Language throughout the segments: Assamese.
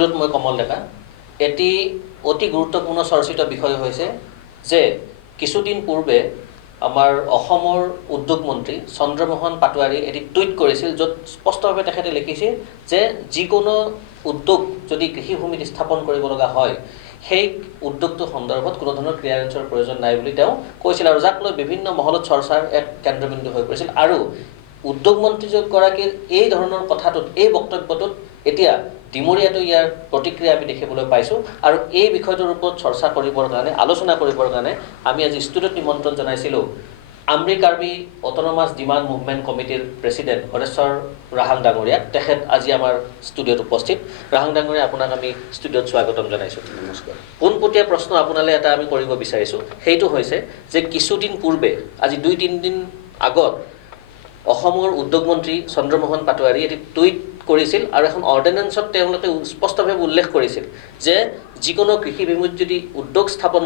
ষ্টুডিঅ'ত মই কমল ডেকা। এটি অতি গুৰুত্বপূৰ্ণ চৰ্চিত বিষয় হৈছে যে কিছুদিন পূৰ্বে আমাৰ অসমৰ উদ্যোগ মন্ত্ৰী চন্দ্ৰমোহন পাটোৱাৰী এটি টুইট কৰিছিল, য'ত স্পষ্টভাৱে তেখেতে লিখিছিল যে যিকোনো উদ্যোগ যদি কৃষিভূমিত স্থাপন কৰিব লগা হয়, সেই উদ্যোগটোৰ সন্দৰ্ভত কোনো ধৰণৰ ক্লিয়াৰেন্সৰ প্ৰয়োজন নাই বুলি তেওঁ কৈছিল, আৰু যাক লৈ বিভিন্ন মহলত চৰ্চাৰ এক কেন্দ্ৰবিন্দু হৈ পৰিছিল। আৰু উদ্যোগ মন্ত্ৰীগৰাকীৰ এই ধৰণৰ কথাটোত, এই বক্তব্যটোত এতিয়া ডিমৰীয়াটো ইয়াৰ প্ৰতিক্ৰিয়া আমি দেখিবলৈ পাইছোঁ। আৰু এই বিষয়টোৰ ওপৰত চৰ্চা কৰিবৰ কাৰণে, আলোচনা কৰিবৰ কাৰণে আমি আজি ষ্টুডিঅ'ত নিমন্ত্ৰণ জনাইছিলোঁ Amri Karbi autonomous demand movement কমিটিৰ প্ৰেছিডেণ্ট হৰেশ্বৰ ৰাহাং ডাঙৰীয়াক। তেখেত আজি আমাৰ ষ্টুডিঅ'ত উপস্থিত। ৰাহাং ডাঙৰীয়া, আপোনাক আমি ষ্টুডিঅ'ত স্বাগতম জনাইছোঁ। নমস্কাৰ। পোনপটীয়া প্ৰশ্ন আপোনালৈ এটা আমি কৰিব বিচাৰিছোঁ, সেইটো হৈছে যে কিছুদিন পূৰ্বে, আজি 2-3 দিন আগত অসমৰ উদ্যোগ মন্ত্ৰী চন্দ্ৰমোহন পাটোৱাৰী এটি টুইট কৰিছিল আৰু এখন অৰ্ডিনেন্সত তেওঁলোকে স্পষ্টভাৱে উল্লেখ কৰিছিল যে যিকোনো কৃষিভূমিত যদি উদ্যোগ স্থাপন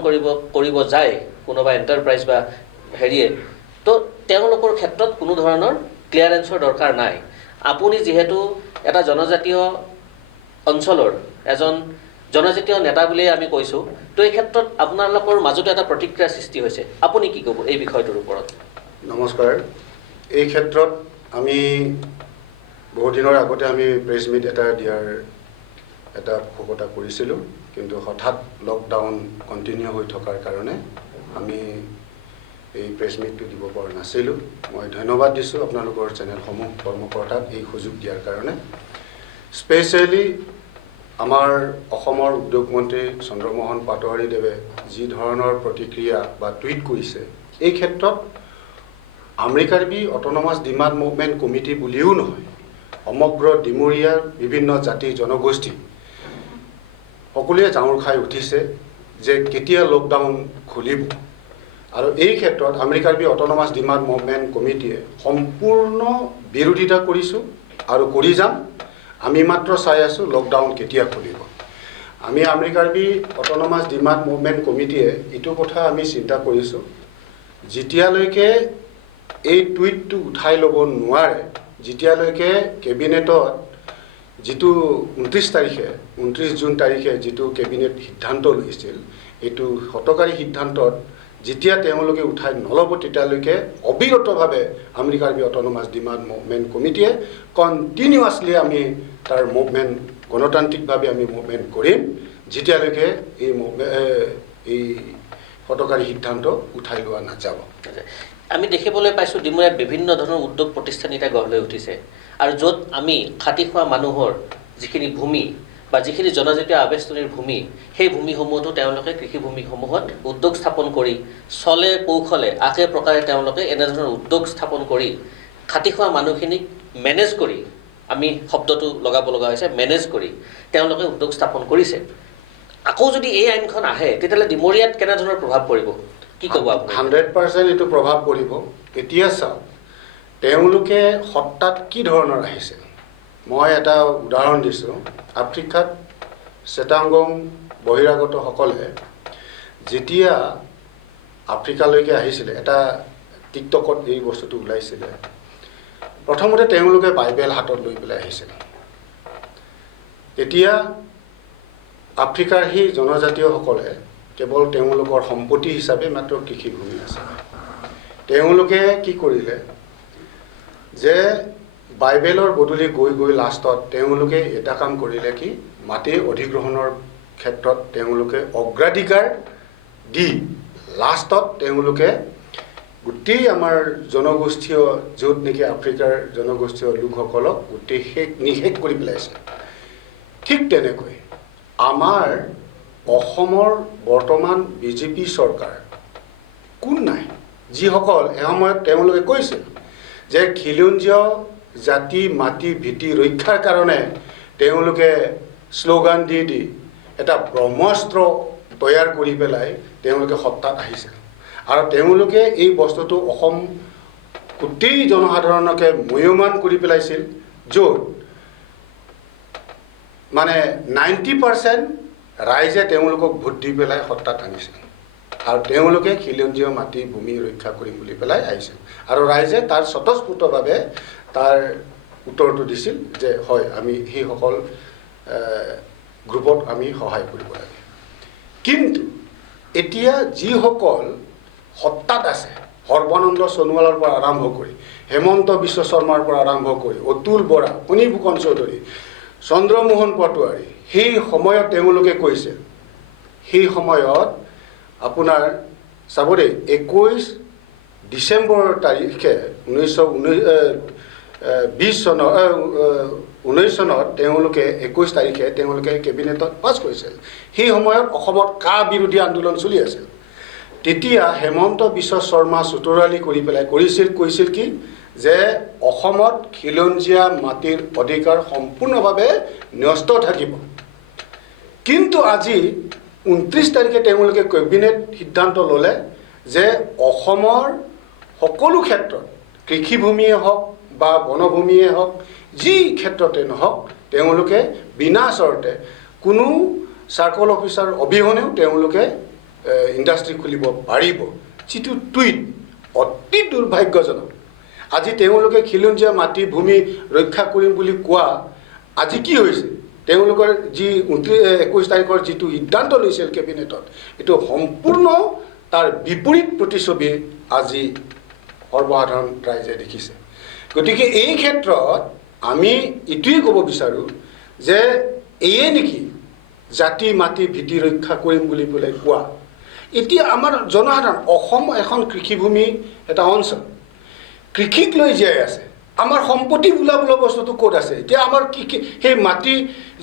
কৰিব যায় কোনোবা এণ্টাৰপ্ৰাইজ বা হেৰিয়ে, তো তেওঁলোকৰ ক্ষেত্ৰত কোনো ধৰণৰ ক্লিয়াৰেন্সৰ দৰকাৰ নাই। আপুনি যিহেতু এটা জনজাতীয় অঞ্চলৰ এজন জনজাতীয় নেতা বুলিয়ে আমি কৈছোঁ, তো এই ক্ষেত্ৰত আপোনালোকৰ মাজতো এটা প্ৰতিক্ৰিয়াৰ সৃষ্টি হৈছে। আপুনি কি ক'ব এই বিষয়টোৰ ওপৰত? নমস্কাৰ। এই ক্ষেত্ৰত আমি বহুদিনৰ আগতে আমি প্ৰেছ মিট এটা দিয়াৰ এটা ঘোষণা কৰিছিলোঁ, কিন্তু হঠাৎ লকডাউন কণ্টিনিউ হৈ থকাৰ কাৰণে আমি এই প্ৰেছ মিটটো দিব পৰা নাছিলোঁ। মই ধন্যবাদ দিছোঁ আপোনালোকৰ চেনেলসমূহ কৰ্মকৰ্তাক এই সুযোগ দিয়াৰ কাৰণে। স্পেচিয়েলি আমাৰ অসমৰ উদ্যোগ মন্ত্ৰী চন্দ্ৰমোহন পাটোৱাৰীদেৱে যি ধৰণৰ প্ৰতিক্ৰিয়া বা টুইট কৰিছে, এই ক্ষেত্ৰত আমৰি Karbi autonomous demand movement committee বুলিও নহয়, সমগ্ৰ ডিমৰীয়াৰ বিভিন্ন জাতি জনগোষ্ঠী সকলোৱে জাঙুৰ খাই উঠিছে যে কেতিয়া লকডাউন খুলিব। আৰু এই ক্ষেত্ৰত আমৰি কাৰ্বি অট'নমাছ ডিমাণ্ড মুভমেণ্ট কমিটিয়ে সম্পূৰ্ণ বিৰোধিতা কৰিছোঁ আৰু কৰি যাম। আমি মাত্ৰ চাই আছোঁ লকডাউন কেতিয়া খুলিব। আমি Amri Karbi autonomous demand movement কমিটিয়ে এইটো কথা আমি চিন্তা কৰিছোঁ, যেতিয়ালৈকে এই টুইটটো উঠাই ল'ব নোৱাৰে, যেতিয়ালৈকে কেবিনেটত যিটো 29 জুন তাৰিখে যিটো কেবিনেট সিদ্ধান্ত লৈছিল, এইটো হঠকাৰী সিদ্ধান্তত যেতিয়া তেওঁলোকে উঠাই নল'ব, তেতিয়ালৈকে অবিৰতভাৱে Amri Karbi autonomous demand movement কমিটিয়ে কণ্টিনিউৱাছলি আমি তাৰ মুভমেণ্ট গণতান্ত্ৰিকভাৱে আমি মুভমেণ্ট কৰিম, যেতিয়ালৈকে এই হঠকাৰী সিদ্ধান্ত উঠাই লোৱা নাযাব। আমি দেখিবলৈ পাইছোঁ ডিমৰীয়াত বিভিন্ন ধৰণৰ উদ্যোগ প্ৰতিষ্ঠান এতিয়া গঢ় লৈ উঠিছে, আৰু য'ত আমি খাটি খোৱা মানুহৰ যিখিনি ভূমি বা যিখিনি জনজাতীয় আৱেষ্টনীৰ ভূমি, সেই ভূমিসমূহতো তেওঁলোকে কৃষিভূমিসমূহত উদ্যোগ স্থাপন কৰি চলে কৌশলে আশে প্ৰকাৰে তেওঁলোকে এনেধৰণৰ উদ্যোগ স্থাপন কৰি খাটি খোৱা মানুহখিনিক মেনেজ কৰি, আমি শব্দটো লগাব লগা হৈছে, মেনেজ কৰি তেওঁলোকে উদ্যোগ স্থাপন কৰিছে। আকৌ যদি এই আইনখন আহে, তেতিয়াহ'লে ডিমৰীয়াত কেনেধৰণৰ প্ৰভাৱ পৰিব, কি ক'ব আপুনি? 100% এইটো প্ৰভাৱ পৰিব। এতিয়া চাওক, তেওঁলোকে সত্তাত কি ধৰণৰ আহিছে। মই এটা উদাহৰণ দিছোঁ। আফ্ৰিকাত শ্বেতাংগং বহিৰাগতসকলে যেতিয়া আফ্ৰিকালৈকে আহিছিলে, এটা টিকটকত এই বস্তুটো ওলাইছিলে, প্ৰথমতে তেওঁলোকে বাইবেল হাতত লৈ পেলাই আহিছিল। তেতিয়া আফ্ৰিকাৰ সেই জনজাতীয়সকলে কেৱল তেওঁলোকৰ সম্পত্তি হিচাপে মাত্ৰ কৃষিভূমি আছে। তেওঁলোকে কি কৰিলে যে বাইবেলৰ বদলি গৈ গৈ লাষ্টত তেওঁলোকে এটা কাম কৰিলে, কি মাটি অধিগ্ৰহণৰ ক্ষেত্ৰত তেওঁলোকে অগ্ৰাধিকাৰ দি লাষ্টত তেওঁলোকে গোটেই আমাৰ জনগোষ্ঠীয়, য'ত নেকি আফ্ৰিকাৰ জনগোষ্ঠীয় লোকসকলক গোটেই নিষেধ কৰি পেলাইছে। ঠিক তেনেকৈ আমাৰ অসমৰ বৰ্তমান বিজেপি চৰকাৰ কোন নাই, যিসকল এসময়ত তেওঁলোকে কৈছিল যে খিলঞ্জীয় জাতি মাটি ভীতি ৰক্ষাৰ কাৰণে তেওঁলোকে শ্লোগান দি দি এটা ব্ৰহ্মাস্ত্ৰ তৈয়াৰ কৰি পেলাই তেওঁলোকে সত্তাত আহিছিল। আৰু তেওঁলোকে এই বস্তুটো অসম গোটেই জনসাধাৰণকে ময়মান কৰি পেলাইছিল, য'ত মানে 90% ৰাইজে তেওঁলোকক ভোট দি পেলাই সত্তাত আনিছিল। আৰু তেওঁলোকে খিলঞ্জীয় মাটি ভূমি ৰক্ষা কৰিম বুলি পেলাই আহিছিল, আৰু ৰাইজে তাৰ স্বতঃস্ফূৰ্তভাৱে তাৰ উত্তৰটো দিছিল যে হয়, আমি সেইসকল গ্ৰুপত আমি সহায় কৰিব লাগে। কিন্তু এতিয়া যিসকল সত্তাত আছে, সৰ্বানন্দ সোণোৱালৰ পৰা আৰম্ভ কৰি হেমন্ত বিশ্ব শৰ্মাৰ পৰা আৰম্ভ কৰি অতুল বৰা, ফণীভূষণ চৌধুৰী, চন্দ্ৰমোহন পাটোৱাৰী, সেই সময়ত তেওঁলোকে কৈছে, সেই সময়ত আপোনাৰ চাব দেই 21 ডিচেম্বৰ তাৰিখে 1919 চনত তেওঁলোকে 21 তাৰিখে তেওঁলোকে কেবিনেটত পাছ কৰিছিল। সেই সময়ত অসমত কা বিৰোধী আন্দোলন চলি আছিল। তেতিয়া হেমন্ত বিশ্ব শৰ্মা চতুৰালি কৰি পেলাই কৈছিল কি যে অসমত খিলঞ্জীয়া মাটিৰ অধিকাৰ সম্পূৰ্ণভাৱে ন্যস্ত থাকিব। কিন্তু আজি 29 তাৰিখে তেওঁলোকে কেবিনেট সিদ্ধান্ত ল'লে যে অসমৰ সকলো ক্ষেত্ৰত কৃষিভূমিয়ে হওক বা বনভূমিয়ে হওক, যি ক্ষেত্ৰতে নহওক, তেওঁলোকে বিনা চৰ্তে কোনো চাৰ্কল অফিচাৰ অবিহনেও তেওঁলোকে ইণ্ডাষ্ট্ৰী খুলিব পাৰিব। যিটো টুইট অতি দুৰ্ভাগ্যজনক। আজি তেওঁলোকে খিলঞ্জীয়া মাটি ভূমি ৰক্ষা কৰিম বুলি কোৱা, আজি কি হৈছে? তেওঁলোকৰ যি 21 তাৰিখৰ যিটো সিদ্ধান্ত লৈছিল কেবিনেটত, এইটো সম্পূৰ্ণ তাৰ বিপৰীত প্ৰতিচ্ছবি আজি সৰ্বসাধাৰণ ৰাইজে দেখিছে। গতিকে এই ক্ষেত্ৰত আমি এইটোৱেই ক'ব বিচাৰোঁ যে এয়ে নেকি জাতি মাটি ভীতি ৰক্ষা কৰিম বুলি পেলাই কোৱা? এতিয়া আমাৰ জনসাধাৰণ, অসম এখন কৃষিভূমি এটা অঞ্চল, কৃষিক লৈ জীয়াই আছে। আমাৰ সম্পত্তি বোলা বস্তুটো ক'ত আছে? এতিয়া আমাৰ সেই মাটি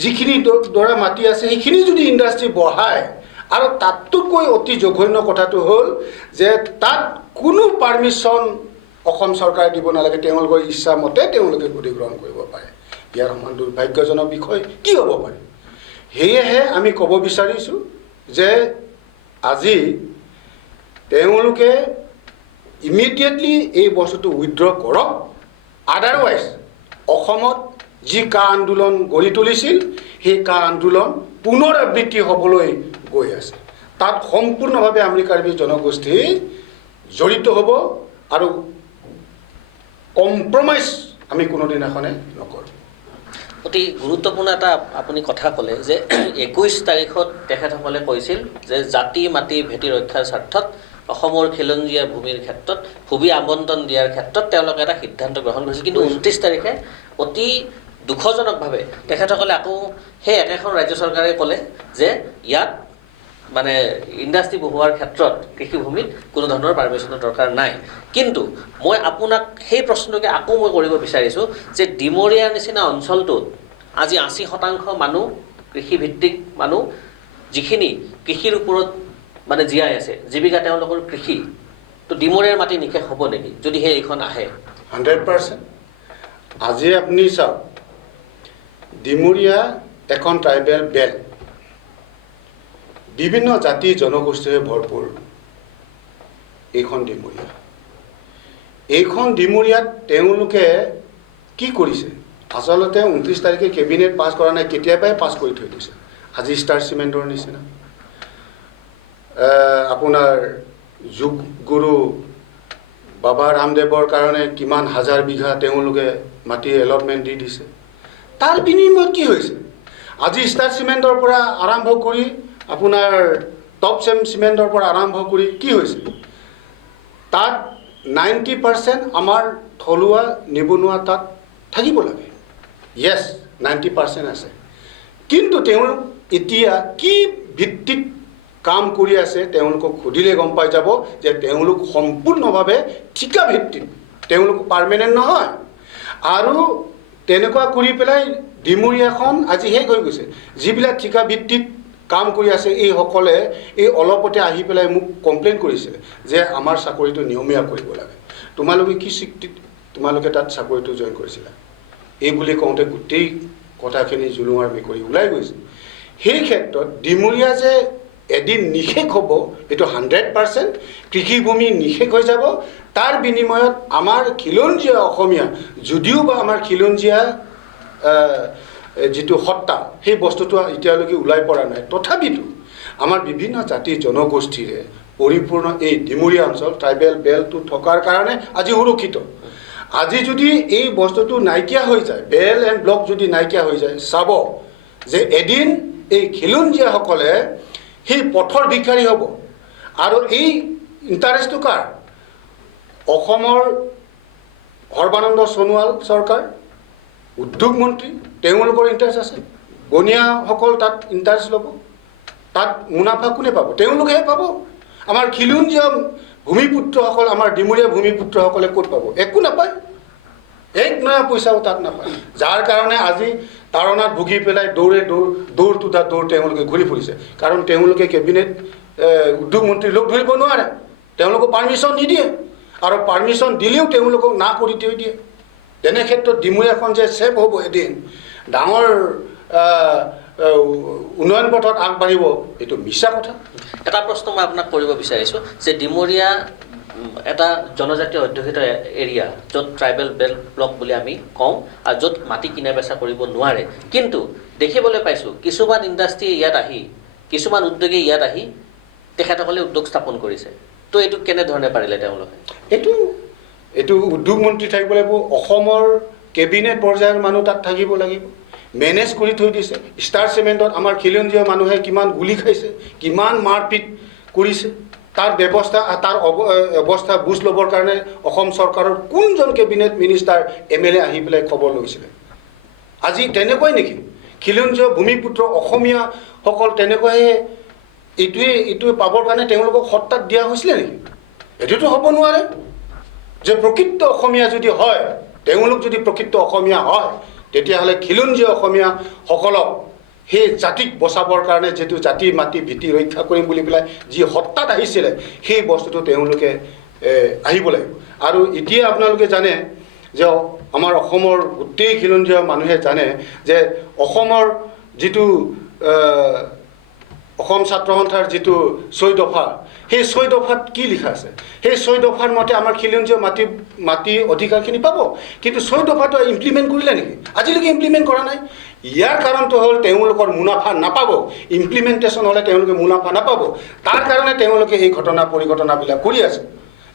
যিখিনি দৰা মাটি আছে, সেইখিনি যদি ইণ্ডাষ্ট্ৰী বঢ়ায়, আৰু তাতোকৈ অতি জঘন্য কথাটো হ'ল যে তাত কোনো পাৰ্মিশ্যন অসম চৰকাৰে দিব নালাগে, তেওঁলোকৰ ইচ্ছামতে তেওঁলোকে অধিগ্ৰহণ কৰিব পাৰে। ইয়াৰ সমান দুৰ্ভাগ্যজনক বিষয় কি হ'ব পাৰে? সেয়েহে আমি ক'ব বিচাৰিছোঁ যে আজি তেওঁলোকে ইমিডিয়েটলি এই বস্তুটো উইথড্ৰ কৰক। আদাৰৱাইজ অসমত যি কা আন্দোলন গঢ়ি তুলিছিল, সেই কা আন্দোলন পুনৰাবৃত্তি হ'বলৈ গৈ আছে। তাত সম্পূৰ্ণভাৱে আমি কাৰ্বি জনগোষ্ঠী জড়িত হ'ব আৰু কম্প্ৰমাইজ আমি কোনোদিনাখনে নকৰোঁ। অতি গুৰুত্বপূৰ্ণ এটা আপুনি কথা ক'লে যে 21 তাৰিখত তেখেতসকলে কৈছিল যে জাতি মাটি ভেটি ৰক্ষাৰ স্বাৰ্থত অসমৰ খিলঞ্জীয়া ভূমিৰ ক্ষেত্ৰত ভূমি আবণ্টন দিয়াৰ ক্ষেত্ৰত তেওঁলোকে এটা সিদ্ধান্ত গ্ৰহণ কৰিছিল। কিন্তু 29 তাৰিখে অতি দুখজনকভাৱে তেখেতসকলে আকৌ সেই একেখন ৰাজ্য চৰকাৰে ক'লে যে ইয়াত মানে ইণ্ডাষ্ট্ৰী বহোৱাৰ ক্ষেত্ৰত কৃষিভূমিত কোনো ধৰণৰ পাৰ্মিশ্যনৰ দৰকাৰ নাই। কিন্তু মই আপোনাক সেই প্ৰশ্নটোকে আকৌ মই কৰিব বিচাৰিছোঁ যে ডিমৰীয়াৰ নিচিনা অঞ্চলটোত আজি 80% মানুহ কৃষিভিত্তিক মানুহ, যিখিনি কৃষিৰ ওপৰত মানে জীয়াই আছে, জীৱিকা তেওঁলোকৰ কৃষি। তো ডিমৰীয়াৰ মাটি নিশেষ হ'ব নেকি যদিহে এইখন আহে? 100%। আজি আপুনি চাওক, ডিমৰীয়া এখন ট্ৰাইবেল বেল্ট, বিভিন্ন জাতি জনগোষ্ঠীৰে ভৰপূৰ এইখন ডিমৰীয়া। এইখন ডিমৰীয়াত তেওঁলোকে কি কৰিছে? আচলতে 29 তাৰিখে কেবিনেট পাছ কৰা নাই, কেতিয়াবাই পাছ কৰি থৈ দিছে। আজি ষ্টাৰ চিমেণ্টৰ নিচিনা আপোনাৰ যোগগুৰু বাবা ৰামদেৱৰ কাৰণে কিমান হাজাৰ বিঘা তেওঁলোকে মাটি এলটমেণ্ট দি দিছে। তাৰ বিনিময়ত কি হৈছে? আজি ষ্টাৰ চিমেণ্টৰ পৰা আৰম্ভ কৰি আপোনাৰ টপ চেম চিমেণ্টৰ পৰা আৰম্ভ কৰি কি হৈছে? তাত 90% আমাৰ থলুৱা নিবনুৱা তাত থাকিব লাগে। য়েছ, 90% আছে। কিন্তু তেওঁলোক এতিয়া কি ভিত্তিত কাম কৰি আছে তেওঁলোকক সুধিলে গম পাই যাব যে তেওঁলোক সম্পূৰ্ণভাৱে ঠিকা ভিত্তিত, তেওঁলোক পাৰ্মানেণ্ট নহয়। আৰু তেনেকুৱা কৰি পেলাই ডিমৰীয়াখন আজি শেষ হৈ গৈছে। যিবিলাক ঠিকা ভিত্তিত কাম কৰি আছে, এইসকলে এই অলপতে আহি পেলাই মোক কমপ্লেইন কৰিছে যে আমাৰ চাকৰিটো নিয়মীয়া কৰিব লাগে। তোমালোকে কি স্বীকৃতি তোমালোকে তাত চাকৰিটো জইন কৰিছিলা? এই বুলি কওঁতে গোটেই কথাখিনি জুলুঙাৰ মেকুৰী ওলাই গৈছে। সেই ক্ষেত্ৰত ডিমৰীয়া যে এদিন নিশেষ হ'ব, এইটো 100%। কৃষিভূমি নিশেষ হৈ যাব। তাৰ বিনিময়ত আমাৰ খিলঞ্জীয়া অসমীয়া, যদিও বা আমাৰ খিলঞ্জীয়া যিটো সত্তা, সেই বস্তুটো এতিয়ালৈকে ওলাই পৰা নাই, তথাপিতো আমাৰ বিভিন্ন জাতি জনগোষ্ঠীৰে পৰিপূৰ্ণ এই ডিমৰীয়া অঞ্চল ট্ৰাইবেল বেল্টটো থকাৰ কাৰণে আজি সুৰক্ষিত। আজি যদি এই বস্তুটো নাইকিয়া হৈ যায়, বেল এণ্ড ব্লক যদি নাইকিয়া হৈ যায়, চাব যে এদিন এই খিলঞ্জীয়াসকলে সেই পথৰ ভিক্ষাৰী হ'ব আৰু এই ইণ্টাৰেষ্টটো কাৰ অসমৰ সৰ্বানন্দ সোণোৱাল চৰকাৰ উদ্যোগ মন্ত্ৰী তেওঁলোকৰ ইণ্টাৰেষ্ট আছে বনিয়াসকল তাত ইণ্টাৰেষ্ট ল'ব তাত মুনাফা কোনে পাব তেওঁলোকেহে পাব আমাৰ খিলঞ্জীয়া ভূমিপুত্ৰসকল আমাৰ ডিমৰীয়া ভূমিপুত্ৰসকলে ক'ত পাব একো নাপায় এক নয়া পইচাও তাত নাপায় যাৰ কাৰণে আজি তাৰণাত ভুগি পেলাই দৌৰ তোতা দৌৰ তেওঁলোকে ঘূৰি ফুৰিছে কাৰণ তেওঁলোকে কেবিনেট উদ্যোগ মন্ত্ৰী লোক ধৰিব নোৱাৰে তেওঁলোকক পাৰ্মিশ্যন নিদিয়ে আৰু পাৰ্মিশ্যন দিলেও তেওঁলোকক না কৰি থৈ দিয়ে তেনে ক্ষেত্ৰত ডিমৰীয়াখন যে ছেভ হ'ব এদিন ডাঙৰ উন্নয়ন পথত আগবাঢ়িব এইটো মিছা কথা এটা প্ৰশ্ন মই আপোনাক কৰিব বিচাৰিছোঁ যে ডিমৰীয়া এটা জনজাতীয় অধ্যুষিত এৰিয়া য'ত ট্ৰাইবেল বেল্ট ব্লক বুলি আমি কওঁ আৰু য'ত মাটি কিনা বেচা কৰিব নোৱাৰে কিন্তু দেখিবলৈ পাইছোঁ কিছুমান ইণ্ডাষ্ট্ৰী ইয়াত আহি কিছুমান উদ্যোগী ইয়াত আহি তেখেতসকলে উদ্যোগ স্থাপন কৰিছে তো এইটো কেনেধৰণে পাৰিলে তেওঁলোকে এইটো উদ্যোগ মন্ত্ৰী থাকিব লাগিব অসমৰ কেবিনেট পৰ্যায়ৰ মানুহ তাত থাকিব লাগিব মেনেজ কৰি থৈ দিছে ষ্টাৰ চিমেণ্টত আমাৰ খিলঞ্জীয়া মানুহে কিমান গুলি খাইছে কিমান মাৰপিট কৰিছে তাৰ ব্যৱস্থা তাৰ অৱস্থা বুজ ল'বৰ কাৰণে অসম চৰকাৰৰ কোনজন কেবিনেট মিনিষ্টাৰ MLA আহি পেলাই খবৰ লৈছিলে আজি তেনেকুৱাই নেকি খিলঞ্জীয়া ভূমিপুত্ৰ অসমীয়াসকল তেনেকুৱাহে এইটোৱে পাবৰ কাৰণে তেওঁলোকক সত্তাত দিয়া হৈছিলে নেকি এইটোতো হ'ব নোৱাৰে যে প্ৰকৃত অসমীয়া যদি হয় তেওঁলোক যদি প্ৰকৃত অসমীয়া হয় তেতিয়াহ'লে খিলঞ্জীয়া অসমীয়াসকলক সেই জাতিক বচাবৰ কাৰণে যেটো জাতি মাটি ভীতি ৰক্ষা কৰিম বুলি পেলাই যি সত্তাত আহিছিলে সেই বস্তুটো তেওঁলোকে আহিব লাগিব আৰু এতিয়া আপোনালোকে জানে যে আমাৰ অসমৰ গোটেই খিলঞ্জীয়া মানুহে জানে যে অসমৰ যিটো অসম ছাত্ৰ সন্থাৰ যিটো 6 দফা সেই 6 দফাত কি লিখা আছে সেই 6 দফাৰ মতে আমাৰ খিলঞ্জীয়া মাটি অধিকাৰখিনি পাব কিন্তু 6 দফাটো ইমপ্লিমেণ্ট কৰিলে নেকি আজিলৈকে ইমপ্লিমেণ্ট কৰা নাই ইয়াৰ কাৰণটো হ'ল তেওঁলোকৰ মুনাফা নাপাব ইমপ্লিমেণ্টেশ্যন হ'লে তেওঁলোকে মুনাফা নাপাব তাৰ কাৰণে তেওঁলোকে এই পৰিঘটনাবিলাক কৰি আছে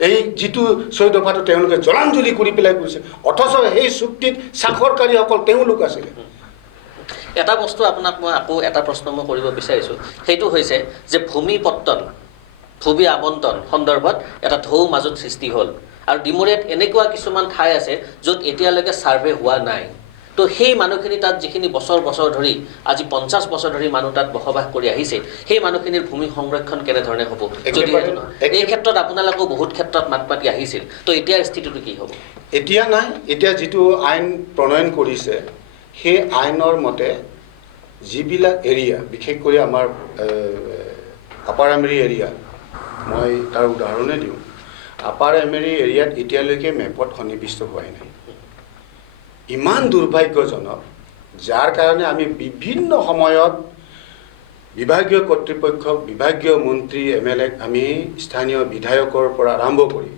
এই যিটো 6 দফাটো তেওঁলোকে জলাঞ্জলি কৰি পেলাই কৰিছে অথচ সেই চুক্তিত স্বাক্ষৰকাৰীসকল তেওঁলোক আছিলে এটা বস্তু আপোনাক মই আকৌ এটা প্ৰশ্ন মই কৰিব বিচাৰিছোঁ সেইটো হৈছে যে ভূমি আবণ্টন সন্দৰ্ভত এটা ঢৌ মাজত সৃষ্টি হ'ল আৰু ডিমৰীয়াত এনেকুৱা কিছুমান ঠাই আছে য'ত এতিয়ালৈকে ছাৰ্ভে হোৱা নাই তো সেই মানুহখিনি তাত যিখিনি বছৰ ধৰি আজি 50 বছৰ ধৰি মানুহ তাত বসবাস কৰি আহিছে সেই মানুহখিনিৰ ভূমি সংৰক্ষণ কেনেধৰণে হ'ব যদি এই ক্ষেত্ৰত আপোনালোকেও বহুত ক্ষেত্ৰত মাত মাতি আহিছিল তো এতিয়াৰ স্থিতিটো কি হ'ব এতিয়া নাই এতিয়া যিটো আইন প্ৰণয়ন কৰিছে সেই আইনৰ মতে যিবিলাক এৰিয়া বিশেষ কৰি আমাৰ আপাৰ আমেৰি এৰিয়া মই তাৰ উদাহৰণে দিওঁ আপাৰ আমেৰি এৰিয়াত এতিয়ালৈকে মেপত সন্নিৱিষ্ট হোৱাই নাই ইমান দুৰ্ভাগ্যজনক যাৰ কাৰণে আমি বিভিন্ন সময়ত বিভাগীয় কৰ্তৃপক্ষ বিভাগীয় মন্ত্ৰী MLA আমি স্থানীয় বিধায়কৰ পৰা আৰম্ভ কৰি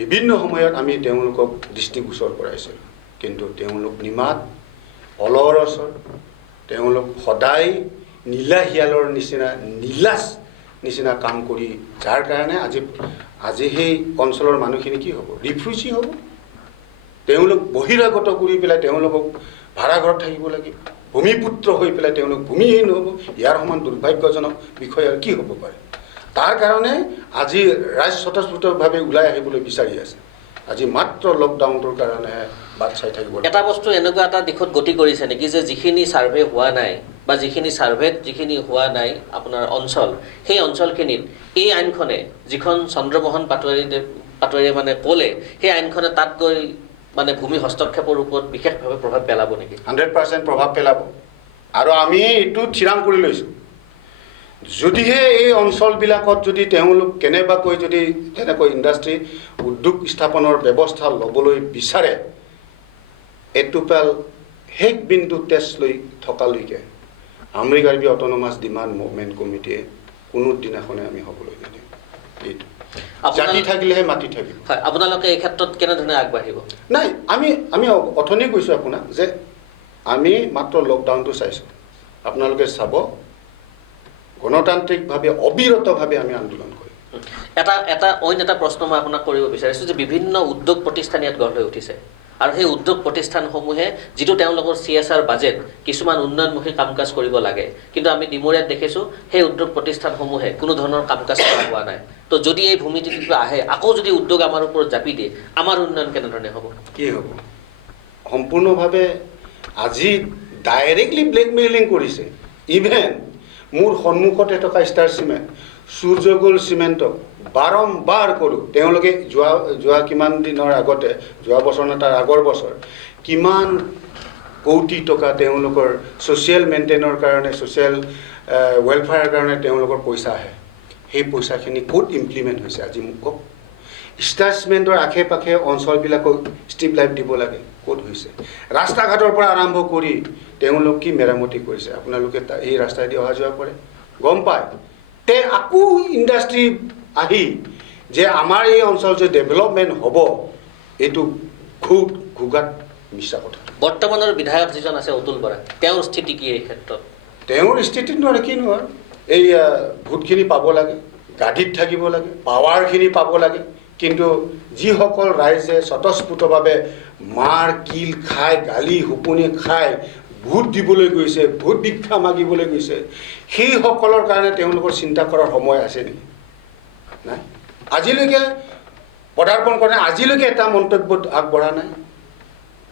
বিভিন্ন সময়ত আমি তেওঁলোকক দৃষ্টিগোচৰ কৰাইছিলোঁ কিন্তু তেওঁলোক নিমাত অলৰচৰ তেওঁলোক সদায় নীলা শিয়ালৰ নিলাজ নিচিনা কাম কৰি যাৰ কাৰণে আজি সেই অঞ্চলৰ মানুহখিনি কি হ'ব ৰিফিউজি হ'ব তেওঁলোক বহিৰাগত কৰি পেলাই তেওঁলোকক ভাড়াঘৰত থাকিব লাগিব ভূমিপুত্ৰ হৈ পেলাই তেওঁলোক ভূমিহীন হ'ব ইয়াৰ সমান দুৰ্ভাগ্যজনক বিষয় আৰু কি হ'ব পাৰে তাৰ কাৰণে আজি ৰাইজ স্বতঃস্ফূৰ্তভাৱে ওলাই আহিবলৈ বিচাৰি আছে আজি মাত্ৰ লকডাউনটোৰ কাৰণে বাট চাই থাকিব এটা বস্তু এনেকুৱা এটা দিশত গতি কৰিছে নেকি যে যিখিনি ছাৰ্ভে হোৱা নাই বা যিখিনি ছাৰ্ভেত যিখিনি হোৱা নাই আপোনাৰ অঞ্চল সেই অঞ্চলখিনিত এই আইনখনে যিখন চন্দ্ৰমোহন পাটোৱাৰীয়ে মানে ক'লে সেই আইনখনে তাত গৈ মানে ভূমি হস্তক্ষেপৰ ওপৰত বিশেষভাৱে প্ৰভাৱ পেলাব নেকি 100% প্ৰভাৱ পেলাব আৰু আমি এইটো থিৰাং কৰি লৈছোঁ যদিহে এই অঞ্চলবিলাকত যদি তেওঁলোক কেনেবাকৈ যদি তেনেকৈ ইণ্ডাষ্ট্ৰী উদ্যোগ স্থাপনৰ ব্যৱস্থা ল'বলৈ বিচাৰে এটুপাল শেষ বিন্দু টেষ্ট লৈ থকালৈকে Amri Karbi autonomous demand movement কমিটিয়ে কোনো দিনাখনে আমি হ'বলৈ নিদিওঁ এইটো জাতি থাকিলেহে মাটি থাকিব হয় আপোনালোকে এই ক্ষেত্ৰত কেনেধৰণে আগবাঢ়িব নাই আমি অথনি কৈছোঁ আপোনাক যে আমি মাত্ৰ লকডাউনটো চাইছোঁ আপোনালোকে চাব গণতান্ত্ৰিকভাৱে অবিৰতভাৱে আমি আন্দোলন কৰিম অইন এটা প্ৰশ্ন মই আপোনাক কৰিব বিচাৰিছোঁ যে বিভিন্ন উদ্যোগ প্ৰতিষ্ঠান ইয়াত গঢ় লৈ উঠিছে আৰু সেই উদ্যোগ প্ৰতিষ্ঠানসমূহে যিটো তেওঁলোকৰ CSR বাজেট কিছুমান উন্নয়নমুখী কাম কাজ কৰিব লাগে, কিন্তু আমি ডিমৰীয়াত দেখিছোঁ সেই উদ্যোগ প্ৰতিষ্ঠানসমূহে কোনো ধৰণৰ কাম কাজ কৰা হোৱা নাই। তো যদি এই ভূমি নীতিটো আহে, আকৌ যদি উদ্যোগ আমাৰ ওপৰত জাপি দিয়ে, আমাৰ উন্নয়ন কেনেধৰণে হ'ব? কি হ'ব? সম্পূৰ্ণভাৱে আজি ডাইৰেক্টলি ব্লেকমেইলিং কৰিছে। ইভেন মোৰ সন্মুখতে থকা ষ্টাৰ চিমেণ্ট, সূৰ্যগোল চিমেণ্টক বাৰম্বাৰ কৰোঁ, তেওঁলোকে যোৱা কিমান দিনৰ আগতে, যোৱা বছৰ নে তাৰ আগৰ বছৰ, কিমান কোটি টকা তেওঁলোকৰ ছ'চিয়েল মেইনটেইনৰ কাৰণে, ছ'চিয়েল ৱেলফেয়াৰৰ কাৰণে তেওঁলোকৰ পইচা আহে। সেই পইচাখিনি ক'ত ইমপ্লিমেণ্ট হৈছে আজি মোক কওক। ষ্টাৰ চিমেণ্টৰ আশে পাশে অঞ্চলবিলাকক ষ্ট্ৰীট লাইট দিব লাগে, ক'ত হৈছে? ৰাস্তা ঘাটৰ পৰা আৰম্ভ কৰি তেওঁলোক কি মেৰামতি কৰিছে? আপোনালোকে এই ৰাস্তাইদি অহা যোৱা কৰে, গম পায়। তে আকৌ ইণ্ডাষ্ট্ৰী আহি যে আমাৰ এই অঞ্চল যে ডেভেলপমেণ্ট হ'ব, এইটো খুব ঘোগাত মিছা কথা। বৰ্তমানৰ বিধায়ক যিজন আছে অতুল বৰা, তেওঁৰ স্থিতি কি এই ক্ষেত্ৰত? তেওঁৰ স্থিতিত নহয় কি নহয়, এই ভোটখিনি পাব লাগে, গাদীত থাকিব লাগে, পাৱাৰখিনি পাব লাগে, কিন্তু যিসকল ৰাইজে স্বতঃস্ফূৰ্তভাৱে মাৰ কিল খাই, গালি শুকুনি খাই ভোট দিবলৈ গৈছে, ভোট ভিক্ষা মাগিবলৈ গৈছে, সেইসকলৰ কাৰণে তেওঁলোকৰ চিন্তা কৰাৰ সময় আছে নেকি? নাই। আজিলৈকে পদাৰ্পণ কৰা, আজিলৈকে এটা মন্তব্য আগবঢ়া নাই।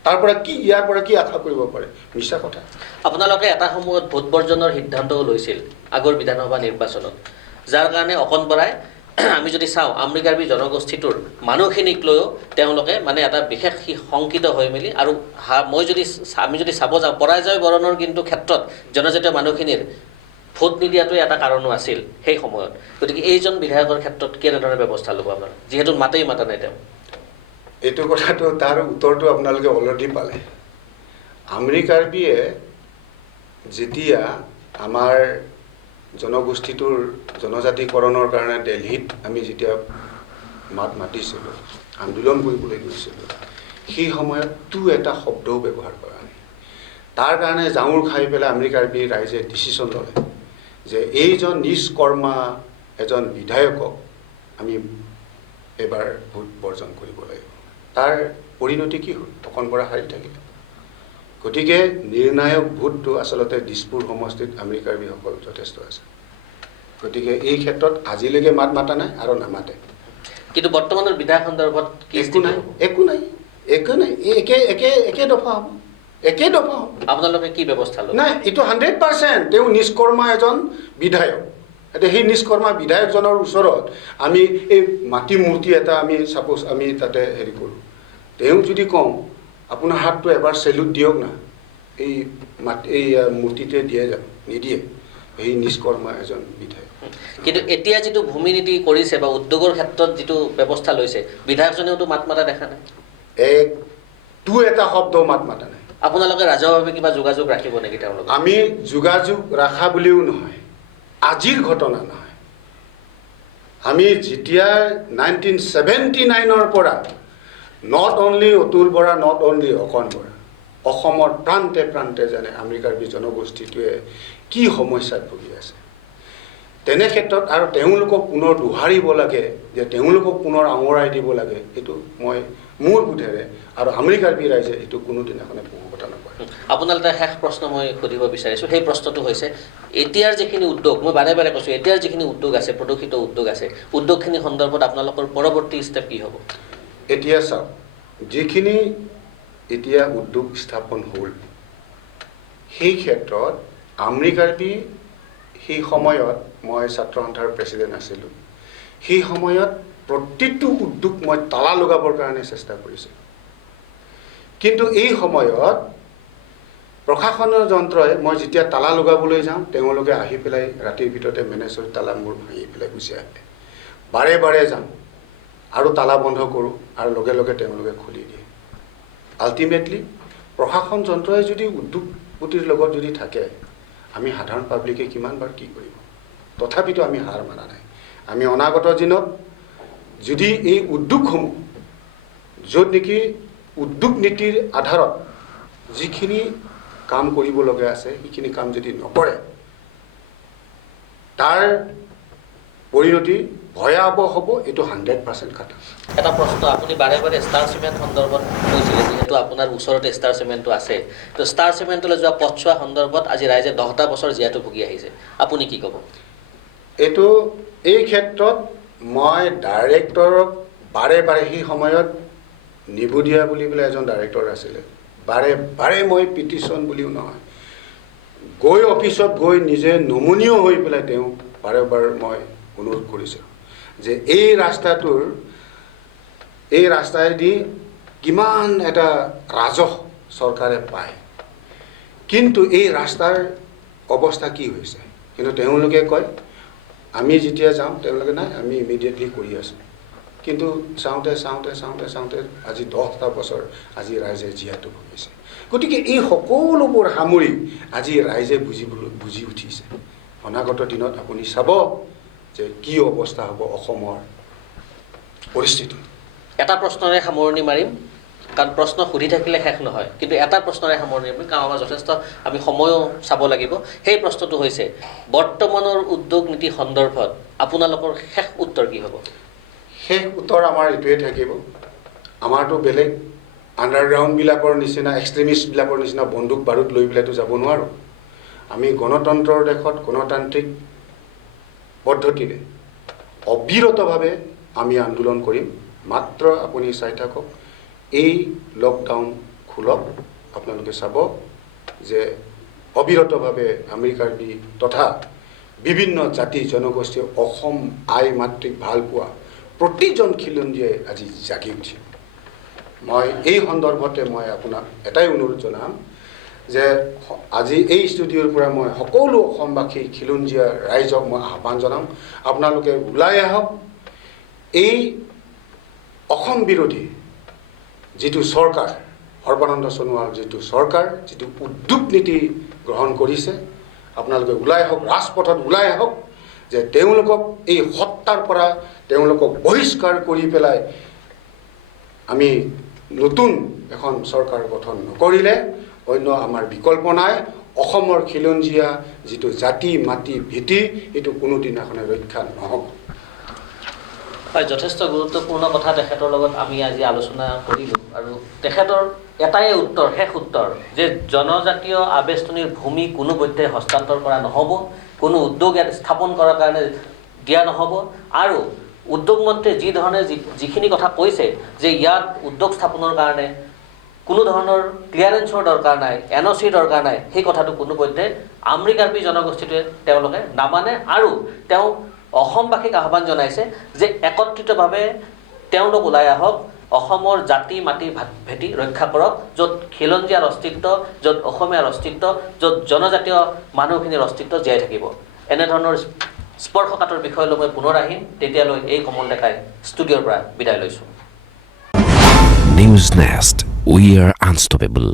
তাৰ পৰা কি, ইয়াৰ পৰা কি আশা কৰিব পাৰে? মিছা কথা। আপোনালোকে এটা সময়ত ভোট বৰ্জনৰ সিদ্ধান্তও লৈছিল আগৰ বিধানসভা নিৰ্বাচনত, যাৰ কাৰণে অকণ বৰাই আমি যদি চাওঁ আমৰিকাৰ্বি জনগোষ্ঠীটোৰ মানুহখিনিক লৈও তেওঁলোকে মানে এটা বিশেষ শংকিত হৈ মেলি, আৰু আমি যদি চাব যাওঁ পৰাজয় বৰণৰ কিন্তু ক্ষেত্ৰত জনজাতীয় মানুহখিনিৰ ভোট নিদিয়াটোৱে এটা কাৰণো আছিল সেই সময়ত। গতিকে এইজন বিধায়কৰ ক্ষেত্ৰত কেনেধৰণে ব্যৱস্থা ল'ব আপোনাৰ, যিহেতু মাতেই মাতা নাই তেওঁ? এইটো কথাটো, তাৰ উত্তৰটো আপোনালোকে অলৰেডি পালে। আমৰিকাৰ্বিয়ে যেতিয়া আমাৰ জনগোষ্ঠীটোৰ জনজাতিকৰণৰ কাৰণে দিল্লীত আমি যেতিয়া মাত মাতিছিলোঁ, আন্দোলন কৰিবলৈ গৈছিলোঁ, সেই সময়তো এটা শব্দও ব্যৱহাৰ কৰা নাই। তাৰ কাৰণে জাঙুৰ খাই পেলাই আমৰিকাৰ্বি ৰাইজে ডিচিশ্যন ল'লে যে এইজন নিষ্কৰ্মা এজন বিধায়কক আমি এবাৰ ভোট বৰ্জন কৰিব লাগিব। তাৰ পৰিণতি কি হ'ল? অকণ বৰা হাৰি থাকিলে। গতিকে নিৰ্ণায়ক ভোটটো আচলতে দিছপুৰ সমষ্টিত আমৰিকাৰ্বিসকল যথেষ্ট আছে। গতিকে এই ক্ষেত্ৰত আজিলৈকে মাত মাতা নাই আৰু নামাতে। কিন্তু বৰ্তমানৰ বিধায়ক সন্দৰ্ভত একো নাই, একো নাই, একো নাই, একে দফা হ'ব, একে দফা হ'ব। আপোনালোকে কি ব্যৱস্থা ল'ব? নাই, এইটো 100% তেওঁ নিষ্কৰ্মা এজন বিধায়ক। এতিয়া সেই নিষ্কৰ্মা বিধায়কজনৰ ওচৰত আমি এই মাটি মূৰ্তি এটা আমি ছাপ'জ আমি তাতে হেৰি কৰোঁ, তেওঁ যদি কওঁ আপোনাৰ হাতটো এবাৰ চেলুট দিয়ক না, এই মূৰ্তিটোৱে দিয়ে জানো? নিদিয়ে। এই নিষ্কৰ্মা এজন বিধায়ক। কিন্তু এতিয়া যিটো ভূমি নীতি কৰিছে বা উদ্যোগৰ ক্ষেত্ৰত যিটো ব্যৱস্থা লৈছে, বিধায়কজনেওতো মাত মাতা দেখা নাই। এটা শব্দও মাত মাতা নাই। আপোনালোকে ৰাজহুৱাভাৱে কিবা যোগাযোগ ৰাখিব নেকি তেওঁলোকক? আমি যোগাযোগ ৰখা বুলিও নহয়, আজিৰ ঘটনা নহয়। আমি যেতিয়া 1979ৰ পৰা not only Atul Bora, not only অকণ বৰা, অসমৰ প্ৰান্তে প্ৰান্তে যেনে আমৰিকাৰ্বি জনগোষ্ঠীটোৱে কি সমস্যাত ভুগি আছে, তেনে ক্ষেত্ৰত আৰু তেওঁলোকক পুনৰ দোহাৰিব লাগে, যে তেওঁলোকক পুনৰ আঙুৰাই দিব লাগে, এইটো মই মোৰ বোধেৰে আৰু আমৰিকাৰ্বি ৰাইজে এইটো কোনোদিনাখনে পোহকতা নকৰে। আপোনালোকে শেষ প্ৰশ্ন মই সুধিব বিচাৰিছোঁ, সেই প্ৰশ্নটো হৈছে এতিয়াৰ যিখিনি উদ্যোগ, মই বাৰে বাৰে কৈছোঁ, এতিয়াৰ যিখিনি উদ্যোগ আছে, প্ৰদূষিত উদ্যোগ আছে, উদ্যোগখিনি সন্দৰ্ভত আপোনালোকৰ পৰৱৰ্তী ষ্টেপ কি হ'ব? এতিয়া চাওক, যিখিনি এতিয়া উদ্যোগ স্থাপন হ'ল, সেই ক্ষেত্ৰত আমৰিকাৰ্বি সেই সময়ত মই ছাত্ৰ সন্থাৰ প্ৰেছিডেণ্ট আছিলোঁ, সেই সময়ত প্ৰতিটো উদ্যোগ মই তালা লগাবৰ কাৰণে চেষ্টা কৰিছিলোঁ। কিন্তু এই সময়ত প্ৰশাসনৰ যন্ত্ৰই মই যেতিয়া তালা লগাবলৈ যাওঁ, তেওঁলোকে আহি পেলাই ৰাতিৰ ভিতৰতে মেনেজ কৰি তালাবোৰ ভাঙি পেলাই গুচি আহে। বাৰে বাৰে যাওঁ আৰু তালা বন্ধ কৰোঁ আৰু লগে লগে তেওঁলোকে খুলি দিয়ে। আল্টিমেটলি প্ৰশাসন যন্ত্ৰই যদি উদ্যোগপতিৰ লগত যদি থাকে, আমি সাধাৰণ পাব্লিকে কিমানবাৰ কি কৰিব? তথাপিতো আমি হাৰ মানা নাই। আমি অনাগত দিনত যদি এই উদ্যোগসমূহ, য'ত নেকি উদ্যোগ নীতিৰ আধাৰত যিখিনি কাম কৰিবলগীয়া আছে, সেইখিনি কাম যদি নকৰে, তাৰ পৰিণতি ভয়াৱহ হ'ব এইটো 100% খাটাং। এটা প্ৰশ্ন, আপুনি বাৰে বাৰে ষ্টাৰ চিমেণ্ট সন্দৰ্ভত কৈছিলে, যিহেতু আপোনাৰ ওচৰতে ষ্টাৰ চিমেণ্টটো আছে, তো ষ্টাৰ চিমেণ্টলৈ যোৱা পথছোৱা সন্দৰ্ভত আজি ৰাইজে 10টা বছৰ জীয়াতু ভুগি আহিছে, আপুনি কি ক'ব? এই ক্ষেত্ৰত মই ডাইৰেক্টৰক বাৰে বাৰে সেই সময়ত নিবুদিয়া বুলি পেলাই এজন ডাইৰেক্টৰ আছিলে, বাৰে বাৰে মই পিটিশ্যন বুলিও নহয়, গৈ অফিচত গৈ নিজে নমনীয় হৈ পেলাই তেওঁ বাৰে বাৰে মই অনুৰোধ কৰিছোঁ যে এই ৰাস্তাইদি কিমান এটা ৰাজহ চৰকাৰে পায়, কিন্তু এই ৰাস্তাৰ অৱস্থা কি হৈছে। কিন্তু তেওঁলোকে কয়, আমি যেতিয়া যাওঁ তেওঁলোকে নাই আমি ইমিডিয়েটলি কৰি আছোঁ। কিন্তু চাওঁতে আজি 10টা বছৰ আজি ৰাইজে জীয়াতু ভুগিছে। গতিকে এই সকলোবোৰ সামৰি আজি ৰাইজে বুজি উঠিছে। অনাগত দিনত আপুনি চাব যে কি অৱস্থা হ'ব অসমৰ পৰিস্থিতি। এটা প্ৰশ্নৰে সামৰণি মাৰিম, কাৰণ প্ৰশ্ন সুধি থাকিলে শেষ নহয়, কিন্তু এটা প্ৰশ্নৰে সামৰণি মাৰিম, কাৰণ আমাৰ যথেষ্ট আমি সময়ো চাব লাগিব। সেই প্ৰশ্নটো হৈছে, বৰ্তমানৰ উদ্যোগ নীতি সন্দৰ্ভত আপোনালোকৰ শেষ উত্তৰ কি হ'ব? শেষ উত্তৰ আমাৰ এইটোৱে থাকিব, আমাৰতো বেলেগ আণ্ডাৰগ্ৰাউণ্ডবিলাকৰ নিচিনা এক্সট্ৰিমিষ্টবিলাকৰ নিচিনা বন্দুক বাৰুদ লৈ পেলাইতো যাব নোৱাৰোঁ। আমি গণতন্ত্ৰৰ দেশত গণতান্ত্ৰিক পদ্ধতিৰে অবিৰতভাৱে আমি আন্দোলন কৰিম। মাত্ৰ আপুনি চাই থাকক, এই লকডাউন খোলক, আপোনালোকে চাব যে অবিৰতভাৱে আমেৰিকাৰ তথা বিভিন্ন জাতি জনগোষ্ঠীয়ে অসম আই মাতৃক ভাল পোৱা প্ৰতিজন খিলঞ্জীয়াই আজি জাগি উঠিল। মই এই সন্দৰ্ভতে মই আপোনাক এটাই অনুৰোধ জনাম যে আজি এই ষ্টুডিঅ'ৰ পৰা মই সকলো অসমবাসী খিলঞ্জীয়া ৰাইজক মই আহ্বান জনাম, আপোনালোকে ওলাই আহক। এই অসম বিৰোধী যিটো চৰকাৰ, সৰ্বানন্দ সোণোৱাল যিটো চৰকাৰ, যিটো উদ্যোগ নীতি গ্ৰহণ কৰিছে, আপোনালোকে ওলাই আহক, ৰাজপথত ওলাই আহক, যে তেওঁলোকক এই সত্তাৰ পৰা তেওঁলোকক বহিষ্কাৰ কৰি পেলাই আমি নতুন এখন চৰকাৰ গঠন নকৰিলে অন্য আমাৰ বিকল্প নাই। অসমৰ খিলঞ্জীয়া যিটো জাতি মাটি ভীতি, এইটো কোনোদিনাখনে ৰক্ষা নহ'ব। হয়, যথেষ্ট গুৰুত্বপূৰ্ণ কথা তেখেতৰ লগত আমি আজি আলোচনা কৰিলোঁ, আৰু তেখেতৰ এটাই উত্তৰ, শেষ উত্তৰ, যে জনজাতীয় আৱেষ্টনীৰ ভূমি কোনোপধ্যে হস্তান্তৰ কৰা নহ'ব, কোনো উদ্যোগ ইয়াত স্থাপন কৰাৰ কাৰণে দিয়া নহ'ব, আৰু উদ্যোগ মন্ত্ৰীয়ে যি ধৰণে যিখিনি কথা কৈছে যে ইয়াত উদ্যোগ স্থাপনৰ কাৰণে কোনো ধৰণৰ ক্লিয়াৰেন্সৰ দৰকাৰ নাই, NOCৰ দৰকাৰ নাই, সেই কথাটো কোনোপধ্যে আমেৰিকাৰ্পী জনগোষ্ঠীটোৱে তেওঁলোকে নামানে। আৰু তেওঁ অসমবাসীক আহ্বান জনাইছে যে একত্ৰিতভাৱে তেওঁলোক ওলাই আহক, অসমৰ জাতি মাটি ভেটি ৰক্ষা কৰক, য'ত খিলঞ্জীয়াৰ অস্তিত্ব, য'ত অসমীয়াৰ অস্তিত্ব, য'ত জনজাতীয় মানুহখিনিৰ অস্তিত্ব জীয়াই থাকিব। এনেধৰণৰ স্পৰ্শকাতৰ বিষয়লৈ মই পুনৰ আহিম, তেতিয়ালৈ এই কমল ডেকাই ষ্টুডিঅ'ৰ পৰা বিদায় লৈছোঁ। News Nest, we are unstoppable.